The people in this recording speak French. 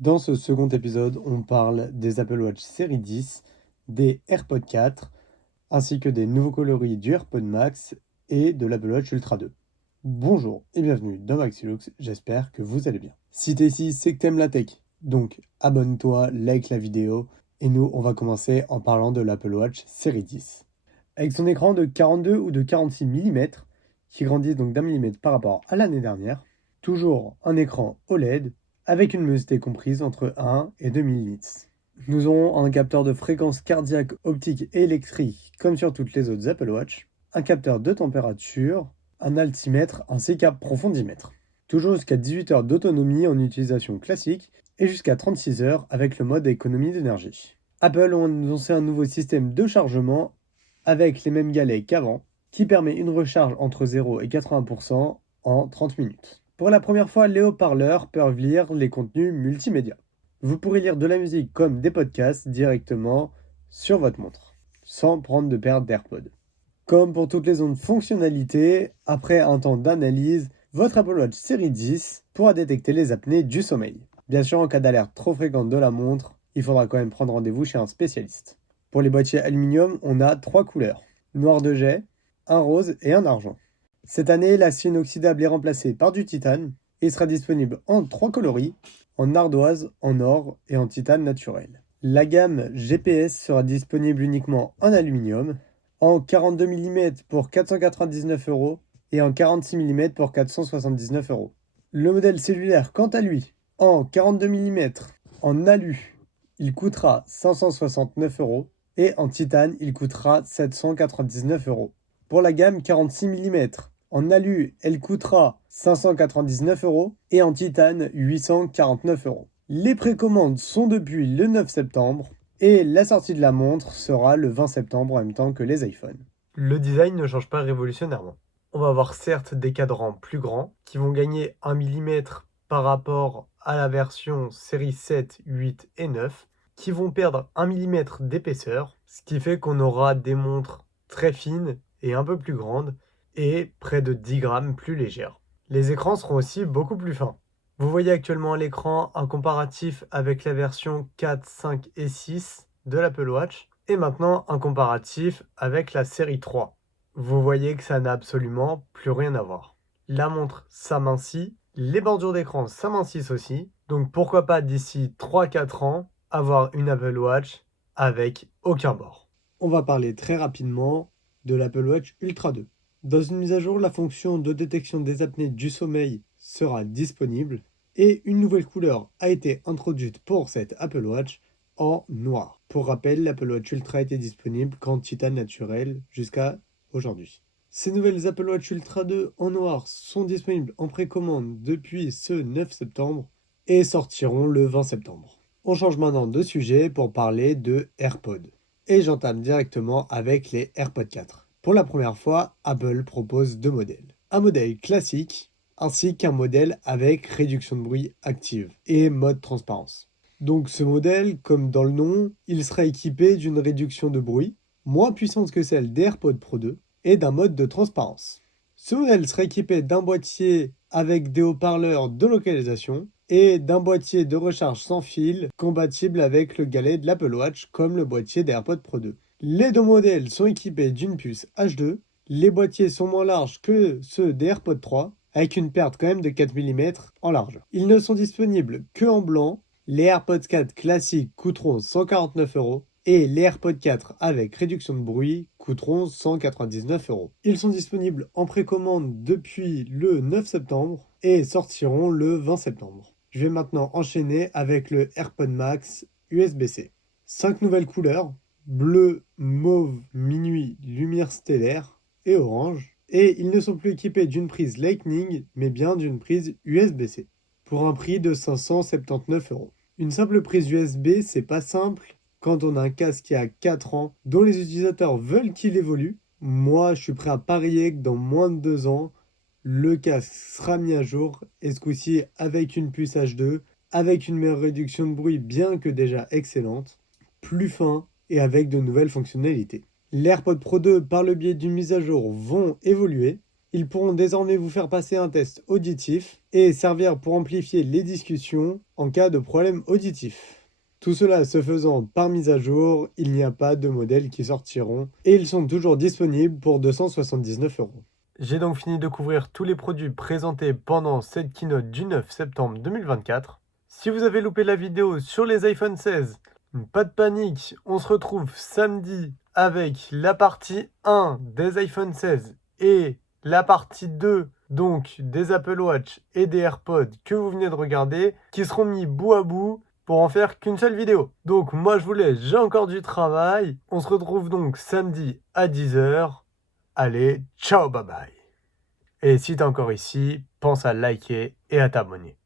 Dans ce second épisode, on parle des Apple Watch série 10, des AirPods 4, ainsi que des nouveaux coloris du AirPod Max et de l'Apple Watch Ultra 2. Bonjour et bienvenue dans Maxilux, j'espère que vous allez bien. Si t'es ici, c'est que t'aimes la tech, donc abonne-toi, like la vidéo, et nous on va commencer en parlant de l'Apple Watch série 10. Avec son écran de 42 ou de 46 mm, qui grandit donc d'un millimètre par rapport à l'année dernière, toujours un écran OLED, avec une luminosité comprise entre 1 et 2000 nits. Nous aurons un capteur de fréquence cardiaque, optique et électrique, comme sur toutes les autres Apple Watch, un capteur de température, un altimètre ainsi qu'un profondimètre. Toujours jusqu'à 18 heures d'autonomie en utilisation classique et jusqu'à 36 heures avec le mode économie d'énergie. Apple a annoncé un nouveau système de chargement avec les mêmes galets qu'avant, qui permet une recharge entre 0 et 80% en 30 minutes. Pour la première fois, les haut-parleurs peuvent lire les contenus multimédia. Vous pourrez lire de la musique comme des podcasts directement sur votre montre, sans prendre de perte d'AirPods. Comme pour toutes les autres fonctionnalités, après un temps d'analyse, votre Apple Watch série 10 pourra détecter les apnées du sommeil. Bien sûr, en cas d'alerte trop fréquente de la montre, il faudra quand même prendre rendez-vous chez un spécialiste. Pour les boîtiers aluminium, on a 3 couleurs, noir de jet, un rose et un argent. Cette année, l'acier inoxydable est remplacé par du titane et sera disponible en 3 coloris, en ardoise, en or et en titane naturel. La gamme GPS sera disponible uniquement en aluminium, en 42 mm pour 499 € et en 46 mm pour 479 €. Le modèle cellulaire, quant à lui, en 42 mm en alu, il coûtera 569 € et en titane, il coûtera 799 €. Pour la gamme 46 mm en alu, elle coûtera 599 € et en titane 849 €. Les précommandes sont depuis le 9 septembre et la sortie de la montre sera le 20 septembre en même temps que les iPhones. Le design ne change pas révolutionnairement. On va avoir certes des cadrans plus grands qui vont gagner 1 mm par rapport à la version série 7, 8 et 9, qui vont perdre 1 mm d'épaisseur, ce qui fait qu'on aura des montres très fines et un peu plus grandes et près de 10 grammes plus légères. Les écrans seront aussi beaucoup plus fins. Vous voyez actuellement à l'écran un comparatif avec la version 4, 5 et 6 de l'Apple Watch et maintenant un comparatif avec la série 3. Vous voyez que ça n'a absolument plus rien à voir. La montre s'amincit, les bordures d'écran s'amincissent aussi, donc pourquoi pas d'ici 3-4 ans avoir une Apple Watch avec aucun bord. On va parler très rapidement de l'Apple Watch Ultra 2. Dans une mise à jour, la fonction de détection des apnées du sommeil sera disponible et une nouvelle couleur a été introduite pour cette Apple Watch en noir. Pour rappel, l'Apple Watch Ultra était disponible qu'en titane naturel jusqu'à aujourd'hui. Ces nouvelles Apple Watch Ultra 2 en noir sont disponibles en précommande depuis ce 9 septembre et sortiront le 20 septembre. On change maintenant de sujet pour parler de AirPods. Et j'entame directement avec les AirPods 4. Pour la première fois, Apple propose deux modèles. Un modèle classique ainsi qu'un modèle avec réduction de bruit active et mode transparence. Donc ce modèle, comme dans le nom, il sera équipé d'une réduction de bruit moins puissante que celle des AirPods Pro 2 et d'un mode de transparence. Ce modèle sera équipé d'un boîtier avec des haut-parleurs de localisation et d'un boîtier de recharge sans fil compatible avec le galet de l'Apple Watch comme le boîtier des AirPods Pro 2. Les deux modèles sont équipés d'une puce H2, les boîtiers sont moins larges que ceux des AirPods 3 avec une perte quand même de 4 mm en largeur. Ils ne sont disponibles que en blanc, les AirPods 4 classiques coûteront 149 € et les AirPods 4 avec réduction de bruit coûteront 199 €. Ils sont disponibles en précommande depuis le 9 septembre et sortiront le 20 septembre. Je vais maintenant enchaîner avec le AirPod Max USB-C. 5 nouvelles couleurs, bleu, mauve, minuit, lumière stellaire et orange. Et ils ne sont plus équipés d'une prise Lightning, mais bien d'une prise USB-C, pour un prix de 579 €. Une simple prise USB, c'est pas simple quand on a un casque qui a 4 ans, dont les utilisateurs veulent qu'il évolue. Moi, je suis prêt à parier que dans moins de 2 ans, le casque sera mis à jour, et ce coup-ci avec une puce H2, avec une meilleure réduction de bruit bien que déjà excellente, plus fin et avec de nouvelles fonctionnalités. Les AirPods Pro 2, par le biais d'une mise à jour, vont évoluer. Ils pourront désormais vous faire passer un test auditif et servir pour amplifier les discussions en cas de problème auditif. Tout cela se faisant par mise à jour, il n'y a pas de modèles qui sortiront et ils sont toujours disponibles pour 279 euros. J'ai donc fini de couvrir tous les produits présentés pendant cette keynote du 9 septembre 2024. Si vous avez loupé la vidéo sur les iPhone 16, pas de panique, on se retrouve samedi avec la partie 1 des iPhone 16 et la partie 2 donc des Apple Watch et des AirPods que vous venez de regarder qui seront mis bout à bout pour en faire qu'une seule vidéo. Donc moi je vous laisse, j'ai encore du travail. On se retrouve donc samedi à 10h. Allez, ciao, bye bye. Et si t'es encore ici, pense à liker et à t'abonner.